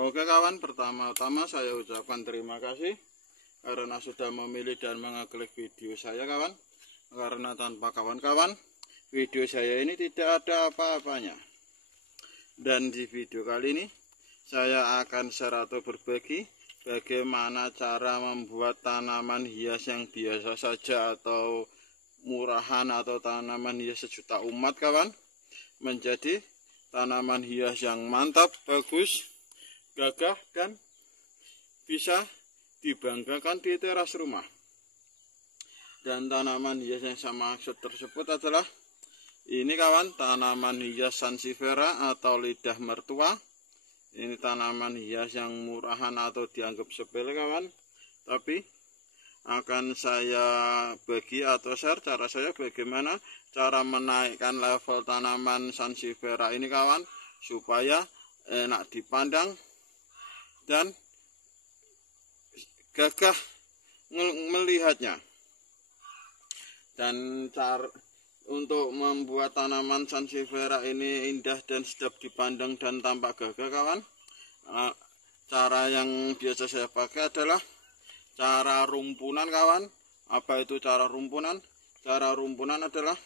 Oke kawan, pertama-tama saya ucapkan terima kasih karena sudah memilih dan mengeklik video saya kawan. Karena tanpa kawan-kawan, video saya ini tidak ada apa-apanya. Dan di video kali ini saya akan share atau berbagi bagaimana cara membuat tanaman hias yang biasa saja atau murahan atau tanaman hias sejuta umat kawan, menjadi tanaman hias yang mantap, bagus, gagah, dan bisa dibanggakan di teras rumah. Dan tanaman hias yang saya maksud tersebut adalah ini kawan, tanaman hias sansevieria atau lidah mertua. Ini tanaman hias yang murahan atau dianggap sepele kawan, tapi akan saya bagi atau share cara saya bagaimana cara menaikkan level tanaman sansevieria ini kawan, supaya enak dipandang dan gagah melihatnya. Dan cara untuk membuat tanaman sansevieria ini indah dan sedap dipandang dan tampak gagah kawan, cara yang biasa saya pakai adalah cara rumpunan kawan. Apa itu cara rumpunan? Cara rumpunan adalah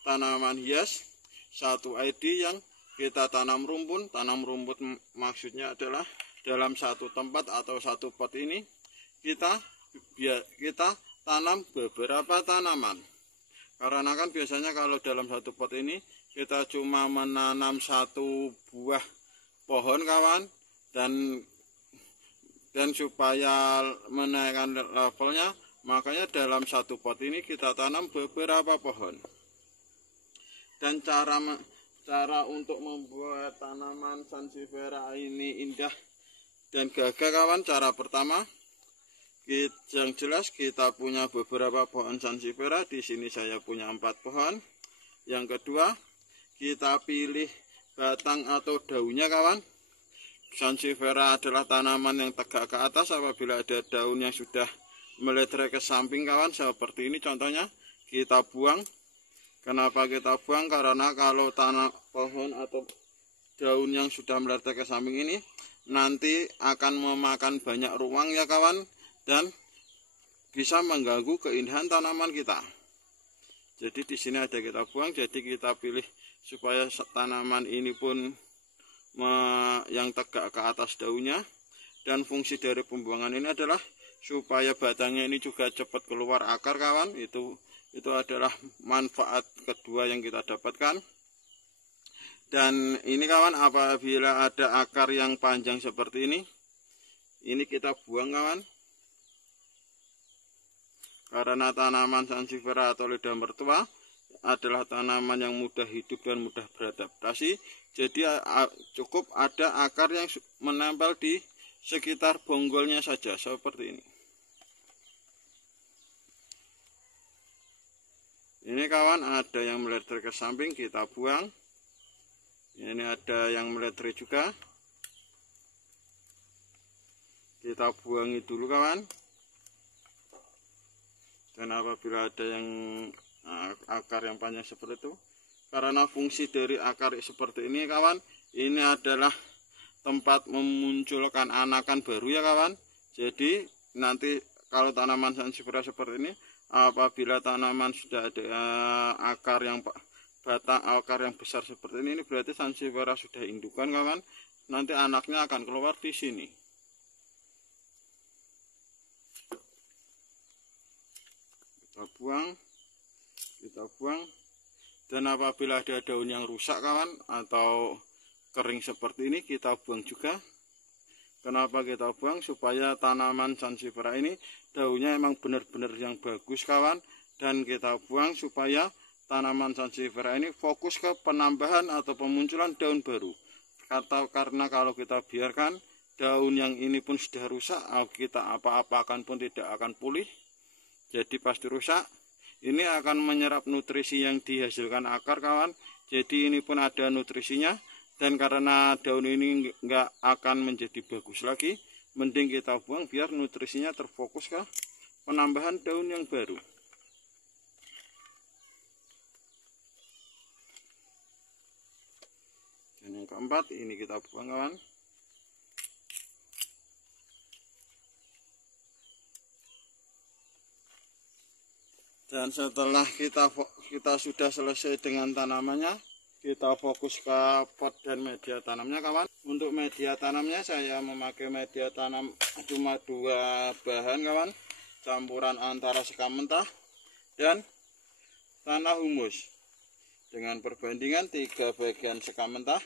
tanaman hias satu ID yang kita tanam rumpun. Tanam rumput maksudnya adalah dalam satu tempat atau satu pot ini kita tanam beberapa tanaman. Karena kan biasanya kalau dalam satu pot ini kita cuma menanam satu buah pohon kawan, dan supaya menaikkan levelnya, makanya dalam satu pot ini kita tanam beberapa pohon. Dan cara untuk membuat tanaman sansevieria ini indah dan gagah kawan, cara pertama, yang jelas kita punya beberapa pohon sansevieria. Di sini saya punya 4 pohon. Yang kedua, kita pilih batang atau daunnya kawan. Sansevieria adalah tanaman yang tegak ke atas. Apabila ada daun yang sudah meletre ke samping kawan, seperti ini contohnya, kita buang. Kenapa kita buang? Karena kalau pohon atau daun yang sudah meletre ke samping ini nanti akan memakan banyak ruang ya kawan, dan bisa mengganggu keindahan tanaman kita. Jadi di sini ada kita buang. Jadi kita pilih supaya tanaman ini pun yang tegak ke atas daunnya. Dan fungsi dari pembuangan ini adalah supaya batangnya ini juga cepat keluar akar kawan. Itu adalah manfaat kedua yang kita dapatkan. Dan ini kawan, apabila ada akar yang panjang seperti ini kita buang kawan. Karena tanaman sansevieria atau lidah mertua adalah tanaman yang mudah hidup dan mudah beradaptasi. Jadi cukup ada akar yang menempel di sekitar bonggolnya saja seperti ini. Ini kawan, ada yang meletre ke samping, kita buang. Ini ada yang meletre juga, kita buangi dulu kawan. Dan apabila ada yang akar yang panjang seperti itu, karena fungsi dari akar seperti ini kawan, ini adalah tempat memunculkan anakan baru ya kawan. Jadi nanti kalau tanaman sansevieria seperti ini, apabila tanaman sudah ada akar yang besar seperti ini berarti sansevieria sudah indukan kawan. Nanti anaknya akan keluar di sini. Kita buang. Dan apabila ada daun yang rusak kawan atau kering seperti ini, kita buang juga. Kenapa kita buang? Supaya tanaman sansevieria ini daunnya emang benar-benar yang bagus kawan. Dan kita buang supaya tanaman sansevieria ini fokus ke penambahan atau pemunculan daun baru. Karena kalau kita biarkan daun yang ini pun sudah rusak, kita apa-apakan pun tidak akan pulih. Jadi pasti rusak. Ini akan menyerap nutrisi yang dihasilkan akar kawan. Jadi ini pun ada nutrisinya. Dan karena daun ini nggak akan menjadi bagus lagi, mending kita buang biar nutrisinya terfokus ke penambahan daun yang baru. Dan yang keempat, ini kita buang kawan. Dan setelah kita sudah selesai dengan tanamannya, kita fokus ke pot dan media tanamnya kawan. Untuk media tanamnya saya memakai media tanam cuma 2 bahan kawan, campuran antara sekam mentah dan tanah humus dengan perbandingan 3 bagian sekam mentah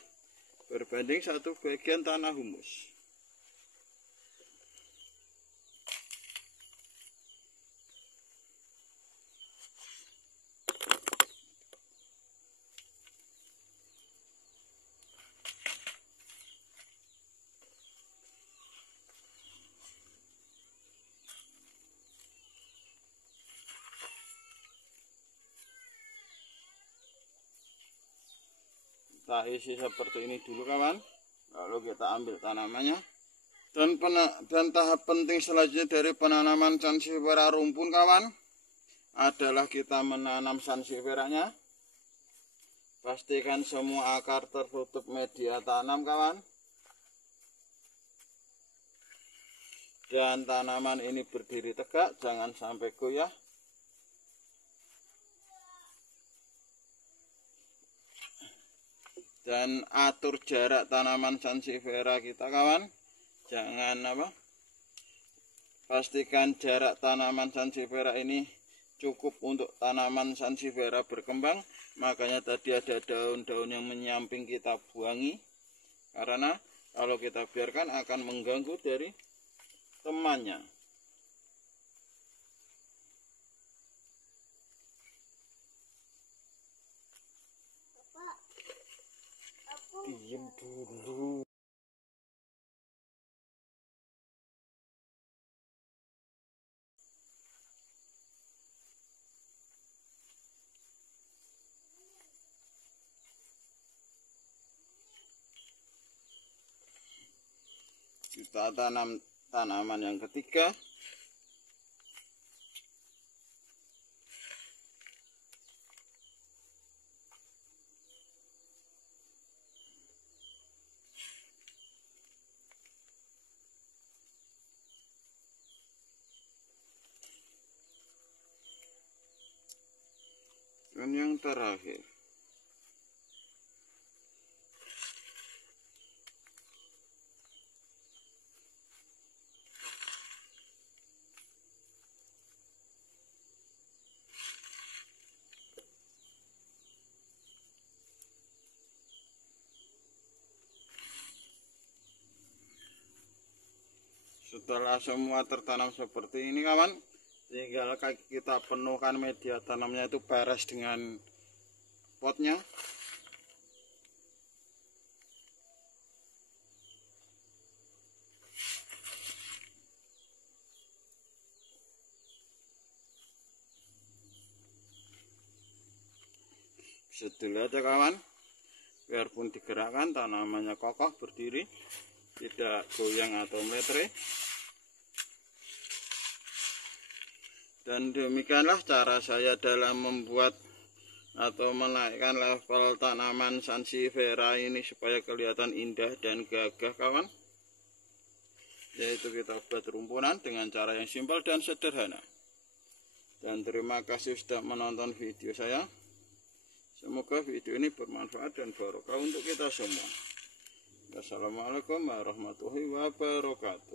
berbanding 1 bagian tanah humus. Kita isi seperti ini dulu kawan, lalu kita ambil tanamannya. Dan tahap penting selanjutnya dari penanaman sansevieria rumpun kawan adalah kita menanam sansevieranya. Pastikan semua akar tertutup media tanam kawan, dan tanaman ini berdiri tegak, jangan sampai goyah. Dan atur jarak tanaman sansevieria kita kawan, jangan pastikan jarak tanaman sansevieria ini cukup untuk tanaman sansevieria berkembang. Makanya tadi ada daun-daun yang menyamping kita buangi, karena kalau kita biarkan akan mengganggu dari temannya. Diam dulu. Kita tanam tanaman yang ketiga. Dan yang terakhir. Setelah semua tertanam seperti ini kawan, tinggal kita penuhkan media tanamnya itu beres dengan potnya. Sedih aja kawan, biarpun digerakkan tanamannya kokoh berdiri, tidak goyang atau meletre. Dan demikianlah cara saya dalam membuat atau menaikkan level tanaman sansevieria ini supaya kelihatan indah dan gagah kawan, yaitu kita buat rumpunan dengan cara yang simpel dan sederhana. Dan terima kasih sudah menonton video saya. Semoga video ini bermanfaat dan barokah untuk kita semua. Wassalamualaikum warahmatullahi wabarakatuh.